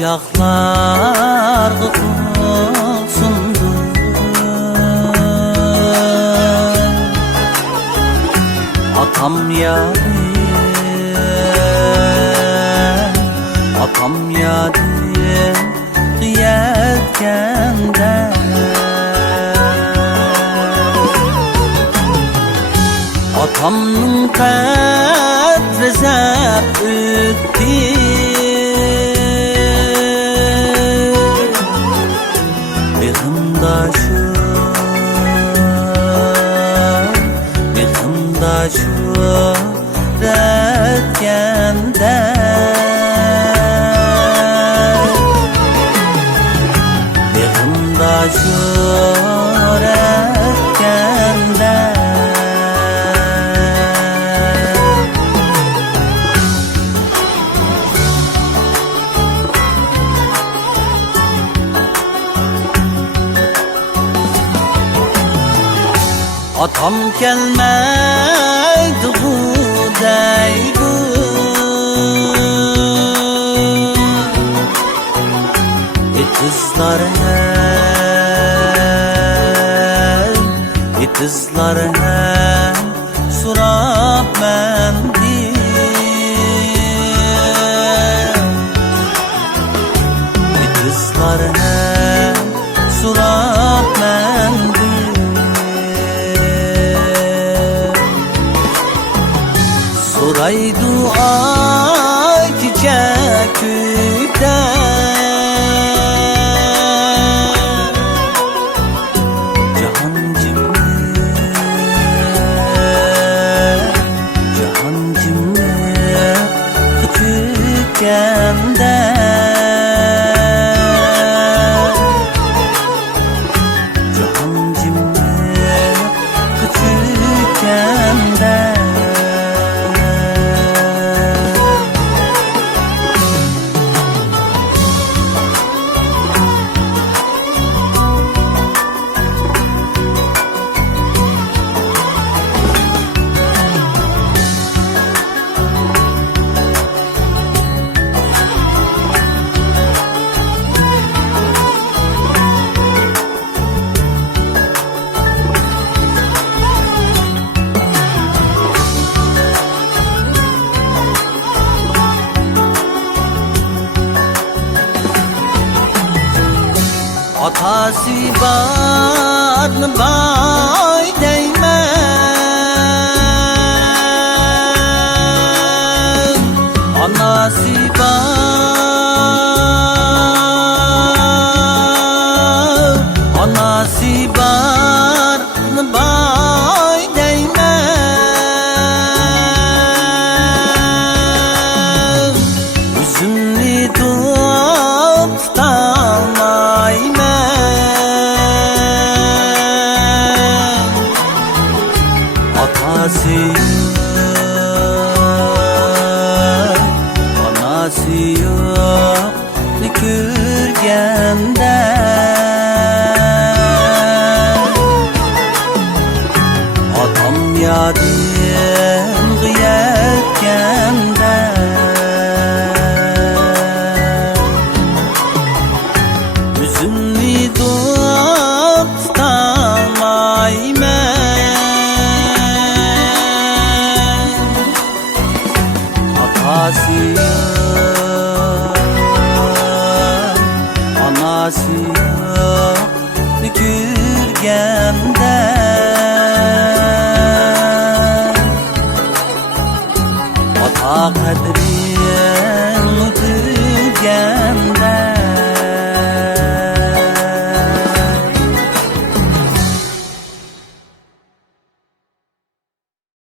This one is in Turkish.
uşaklar kutulsundur. Atam yadim kıyarkende. Atamның qadri zab o'tdi. Mehrimdaşım rətkəndə. Mehrimdaşım rətkəndə. Atam gelmeydi Uigur. Kızlar hem surab mendi. Kızlar hem surab mendi. Soraydı ay çiçek küçükkende. Cahancımı küçükkende. Atasi Barni bay Deymen. Anasi Barni bay Deymen. Üzümni anası yok kürgende. Atam yadim kıyarkende. Üzümni tutamaymen. Anası yok kürgende. Ata kadrin kürgende.